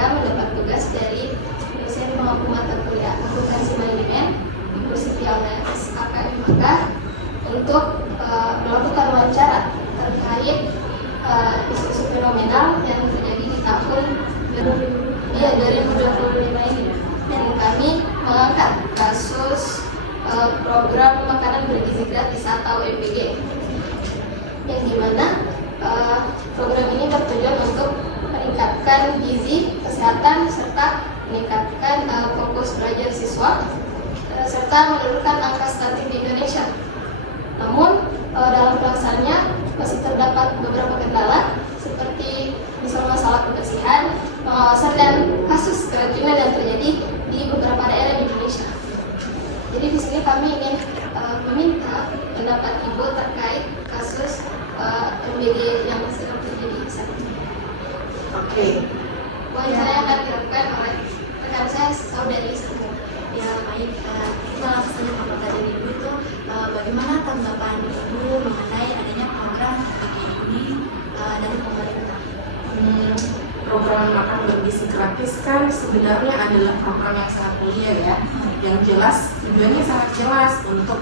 saya mendapat tugas dari dosen pemangku mata kuliah akuntansi manajemen University Alliance AKM Makkah untuk melakukan wawancara terkait isu-isu fenomenal yang terjadi di tahun 2025 ini, dan kami mengangkat kasus program makanan bergizi gratis atau MBG, yang dimana program ini bertujuan untuk meningkatkan gizi, kesehatan, serta meningkatkan fokus belajar siswa, serta menurunkan angka stunting di Indonesia. Namun dalam pelaksanaannya masih terdapat beberapa kendala seperti misalnya masalah kebersihan, pengawasan, dan kasus keracunan yang terjadi di beberapa daerah di Indonesia. Jadi di sini kami ingin meminta pendapat Ibu terkait kasus MBG yang sedang terjadi saat ini. Oke. Wawancara yang akan dilakukan oleh rekan saya Saudari Sandra. Ya baik, kita langsung saja ke pertanyaan Ibu itu, bagaimana tanggapan Ibu mengenai adanya program MBG ini dari pemerintah? Program makan bergizi gratis kan sebenarnya adalah program yang sangat mulia ya, yang jelas tujuannya sangat jelas untuk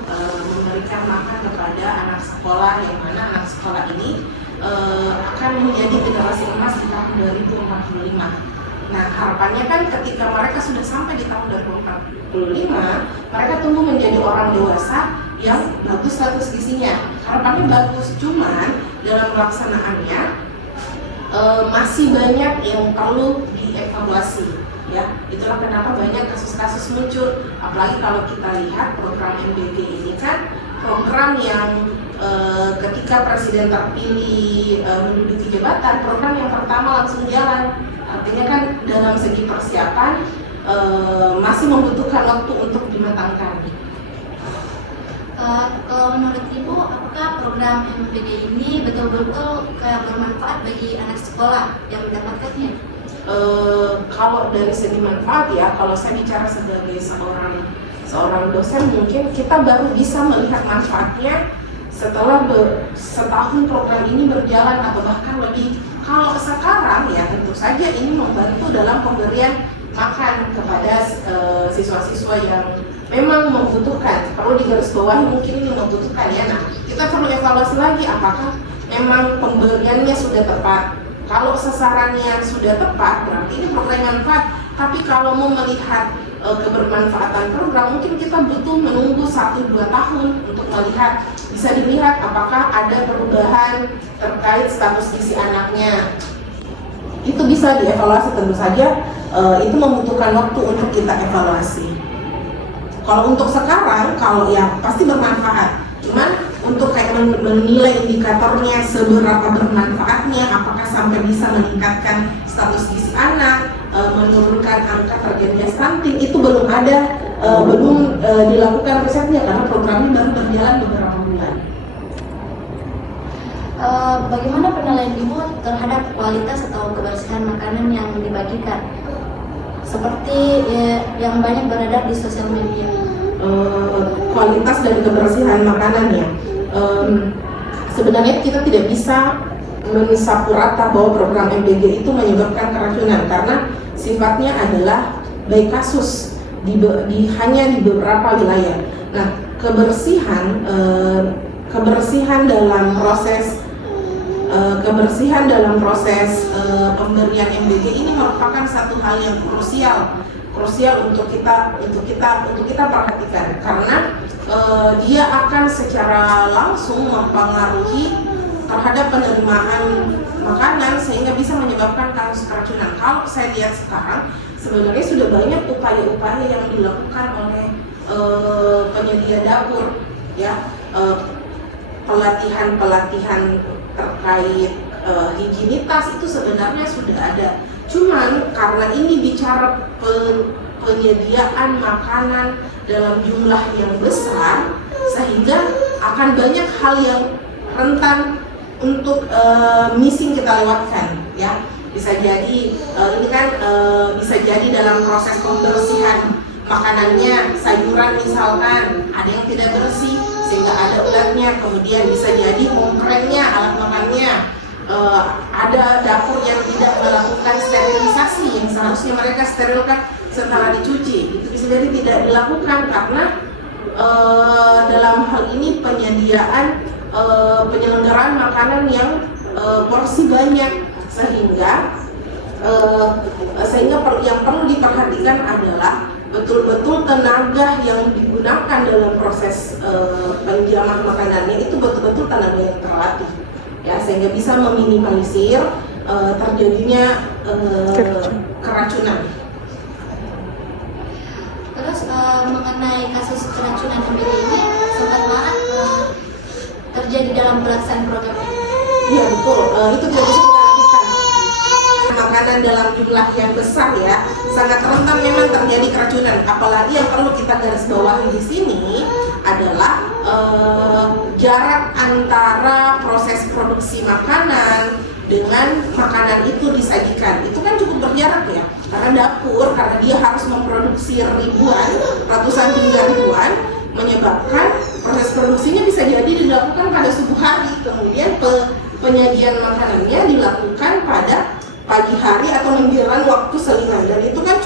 memberikan makan kepada anak sekolah, yang mana anak sekolah ini akan menjadi generasi emas di tahun 2045. Nah, harapannya kan ketika mereka sudah sampai di tahun 2045, mereka tumbuh menjadi orang dewasa yang bagus status gizinya. Harapannya bagus, cuman dalam pelaksanaannya masih banyak yang perlu dievaluasi. Ya, itulah kenapa banyak kasus-kasus muncul. Apalagi kalau kita lihat program MBG ini kan program yang ketika presiden terpilih menduduki jabatan, program yang pertama langsung jalan. Artinya kan dalam segi persiapan masih membutuhkan waktu untuk dimatangkan. Kalau menurut Ibu, apakah program MBG ini betul-betul bermanfaat bagi anak sekolah yang mendapatkannya? Kalau dari segi manfaat ya, kalau saya bicara sebagai seorang dosen, mungkin kita baru bisa melihat manfaatnya setelah setahun program ini berjalan atau bahkan lebih. Kalau sekarang ya tentu saja ini membantu dalam pemberian makan kepada siswa-siswa yang memang membutuhkan. Perlu digarisbawahi mungkin ini membutuhkan ya. Nah, kita perlu evaluasi lagi apakah memang pemberiannya sudah tepat. Kalau sasarannya sudah tepat, berarti ini program manfaat. Tapi kalau mau melihat kebermanfaatan program, mungkin kita butuh menunggu 1-2 tahun untuk melihat, bisa dilihat apakah ada perubahan terkait status gizi anaknya. Itu bisa dievaluasi, tentu saja itu membutuhkan waktu untuk kita evaluasi. Kalau untuk sekarang, kalau ya pasti bermanfaat. Cuman untuk kayak menilai indikatornya seberapa bermanfaatnya, apakah sampai bisa meningkatkan status gizi anak, menurunkan angka terjadinya stunting, itu belum ada, belum dilakukan risetnya karena programnya baru berjalan beberapa bulan. Bagaimana penilaian Ibu terhadap kualitas atau kebersihan makanan yang dibagikan? Seperti yang banyak beredar di sosial media. Kualitas dari kebersihan makanannya, sebenarnya kita tidak bisa mensapu rata bahwa program MBG itu menyebabkan keracunan karena sifatnya adalah by kasus hanya di beberapa wilayah. Nah, kebersihan dalam proses pemberian MBG ini merupakan satu hal yang krusial untuk kita perhatikan karena dia akan secara langsung mempengaruhi terhadap penerimaan makanan sehingga bisa menyebabkan kasus keracunan. Kalau saya lihat sekarang sebenarnya sudah banyak upaya-upaya yang dilakukan oleh penyedia dapur ya, pelatihan terkait higienitas itu sebenarnya sudah ada. Cuman karena ini bicara penyediaan makanan dalam jumlah yang besar, sehingga akan banyak hal yang rentan untuk missing kita lewatkan, ya. Bisa jadi ini kan bisa jadi dalam proses pembersihan makanannya, sayuran misalkan ada yang tidak bersih sehingga ada ulatnya, kemudian bisa jadi mengkremnya, alat makannya, ada dapur yang tidak melakukan sterilisasi yang seharusnya mereka sterilkan setelah dicuci. Itu bisa jadi tidak dilakukan karena dalam hal ini penyediaan penyelenggaraan makanan yang porsi banyak, sehingga yang perlu diperhatikan adalah betul-betul tenaga yang digunakan dalam proses penjamah makanannya itu betul-betul tenaga yang terlatih, ya, sehingga bisa meminimalisir terjadinya keracunan. Terus mengenai kasus keracunan MBG ini sempat marak terjadi dalam pelaksanaan program ini. Iya betul, itu tidak bisa kita lakukan. Makanan dalam jumlah yang besar ya, sangat rentan memang terjadi keracunan. Apalagi yang perlu kita garis bawahi di sini adalah jarak antara proses produksi makanan dengan makanan itu disajikan. Itu kan cukup berjarak ya, karena dapur, karena dia harus memproduksi ribuan, ratusan hingga ribuan, menyebabkan proses produksinya bisa jadi dilakukan pada subuh hari, kemudian penyajian makanannya dilakukan pada pagi hari atau menjelang waktu selingan, dan itu kan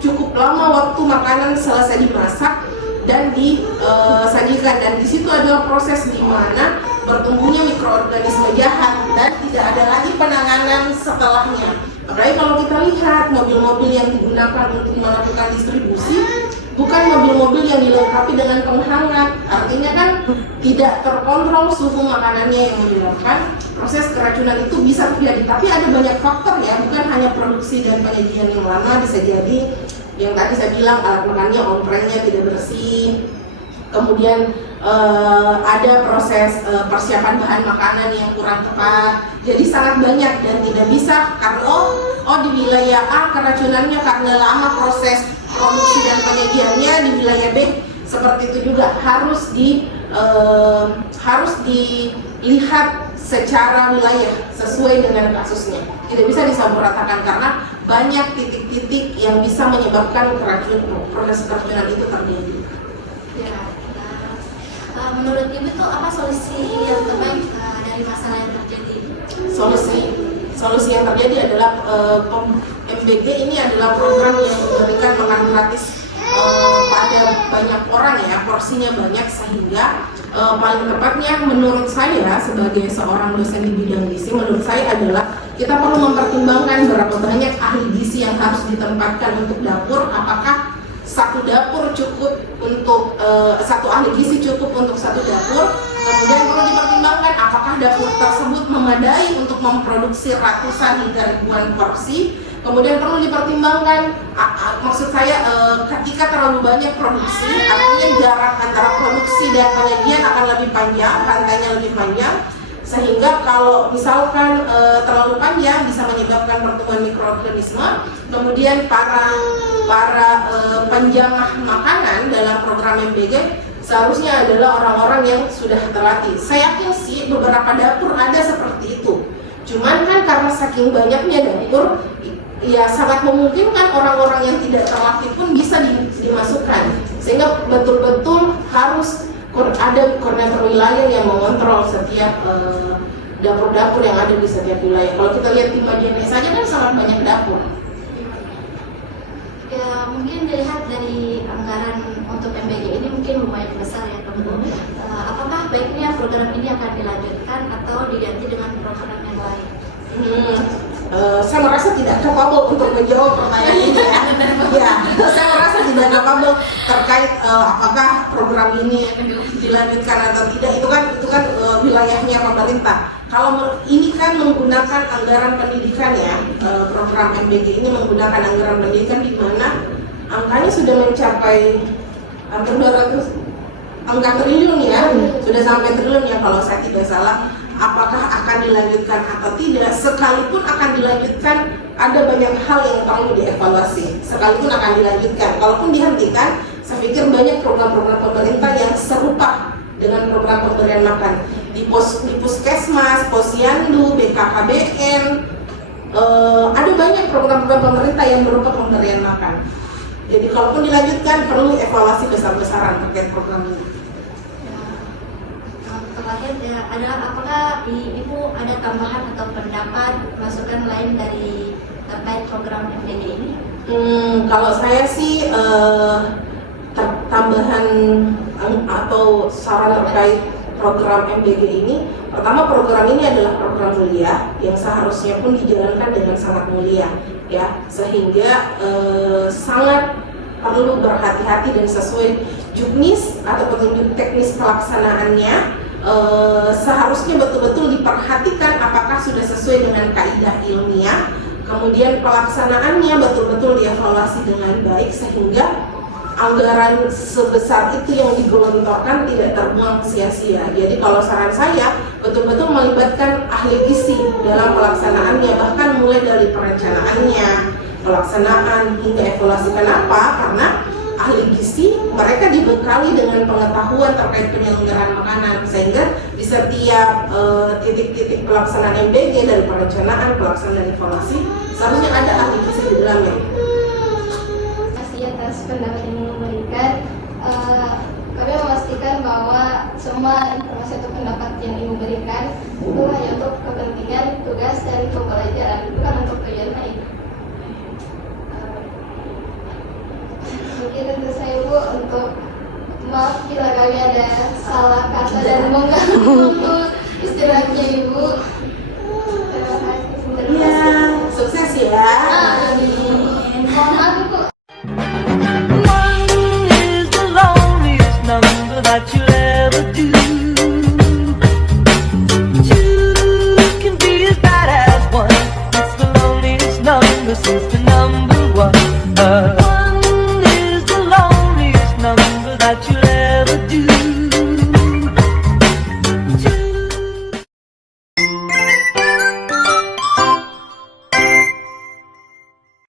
cukup lama waktu makanan selesai dimasak dan disajikan, dan di situ adalah proses di mana bertumbuhnya mikroorganisme jahat dan tidak ada lagi penanganan setelahnya. Makanya kalau kita lihat mobil-mobil yang digunakan untuk melakukan distribusi bukan mobil-mobil yang dilengkapi dengan penghangat, artinya kan tidak terkontrol suhu makanannya yang menyebabkan proses keracunan itu bisa terjadi. Tapi ada banyak faktor ya, bukan hanya produksi dan penyajian yang lama, bisa jadi yang tadi saya bilang alat makannya omprengnya tidak bersih, kemudian ada proses persiapan bahan makanan yang kurang tepat. Jadi sangat banyak dan tidak bisa karena di wilayah A keracunannya karena lama proses produksi dan penyajiannya, di wilayah B seperti itu juga. Harus dilihat secara wilayah sesuai dengan kasusnya. Tidak bisa disamaratakan karena banyak titik-titik yang bisa menyebabkan proses keracunan itu terjadi. Ya, menurut Ibu itu apa solusi yang terbaik dari masalah yang terjadi? Solusi yang terjadi adalah MBG ini adalah program yang memberikan makan gratis pada banyak orang ya, porsinya banyak, sehingga paling tepatnya menurut saya sebagai seorang dosen di bidang gizi, menurut saya adalah kita perlu mempertimbangkan berapa banyak ahli gizi yang harus ditempatkan untuk dapur. Apakah satu dapur cukup untuk satu ahli gizi cukup untuk satu dapur? Kemudian perlu dipertimbangkan apakah dapur tersebut memadai untuk memproduksi ratusan hingga ribuan porsi. Kemudian perlu dipertimbangkan, maksud saya ketika terlalu banyak produksi, artinya jarak antara produksi dan penyajian akan lebih panjang, rantainya lebih panjang, sehingga kalau misalkan terlalu panjang bisa menyebabkan pertumbuhan mikroorganisme. Kemudian para penjamah makanan dalam program MBG seharusnya adalah orang-orang yang sudah terlatih. Saya yakin sih beberapa dapur ada seperti itu. Cuman kan karena saking banyaknya dapur, ya sangat memungkinkan orang-orang yang tidak terlatih pun bisa dimasukkan. Sehingga betul-betul harus ada koordinator wilayah yang mengontrol setiap dapur-dapur yang ada di setiap wilayah. Kalau kita lihat di Madiun saja kan sangat banyak dapur. Ya, mungkin dilihat dari anggaran untuk MBG ini mungkin lumayan besar ya teman-teman. Apakah baiknya program ini akan dilanjutkan atau diganti dengan program yang lain? Saya merasa tidak capable untuk menjawab pertanyaan ini ya. Saya merasa tidak capable terkait apakah program ini dilanjutkan atau tidak. Itu kan wilayahnya pemerintah. Kalau ini kan menggunakan anggaran pendidikan ya, program MBG ini menggunakan anggaran pendidikan di mana angkanya sudah mencapai hampir 200 angka triliun ya, sudah sampai triliun ya kalau saya tidak salah. Apakah akan dilanjutkan atau tidak? Sekalipun akan dilanjutkan, ada banyak hal yang perlu dievaluasi. Sekalipun akan dilanjutkan, kalaupun dihentikan, saya pikir banyak program-program pemerintah yang serupa dengan program pemberian makan di Puskesmas, Posyandu, BKKBN. Ada banyak program-program pemerintah yang berupa pemberian makan. Jadi kalaupun dilanjutkan, perlu evaluasi besar-besaran terkait program ini. Terakhir terakhir ya, adalah apakah Ibu ada tambahan atau pendapat masukan lain dari terkait program MBG ini? Kalau saya sih tambahan atau saran terkait program MBG ini, pertama program ini adalah program mulia yang seharusnya pun dijalankan dengan sangat mulia, ya, sehingga sangat perlu berhati-hati dan sesuai juknis atau petunjuk teknis pelaksanaannya. Seharusnya betul-betul diperhatikan apakah sudah sesuai dengan kaidah ilmiah, kemudian pelaksanaannya betul-betul dievaluasi dengan baik sehingga anggaran sebesar itu yang digelontorkan tidak terbuang sia-sia. Jadi kalau saran saya betul-betul melibatkan ahli gizi dalam pelaksanaannya, bahkan mulai dari perencanaannya, pelaksanaan hingga evaluasi. Kenapa? Karena ahli gizi mereka dibekali dengan pengetahuan terkait penyelenggaraan makanan, sehingga di setiap titik-titik pelaksanaan MBG dari perencanaan, pelaksanaan, evaluasi seharusnya ada ahli gizi di dalamnya. Terima kasih atas pendapat yang memberikan. Kami memastikan bahwa semua informasi atau pendapat yang Ibu berikan itu hanya untuk kepentingan tugas dan pembelajaran, bukan untuk tujuan lain. Mungkin itu saya Bu, untuk maaf bila kami ada salah kata dan mengganggu istirahatnya Ibu. Terima kasih. Iya, sukses ya. Amin. Mohon maaf Ibu. One is the loneliest number that you'll ever do. Two can be as bad as one. It's the loneliest number since the number one.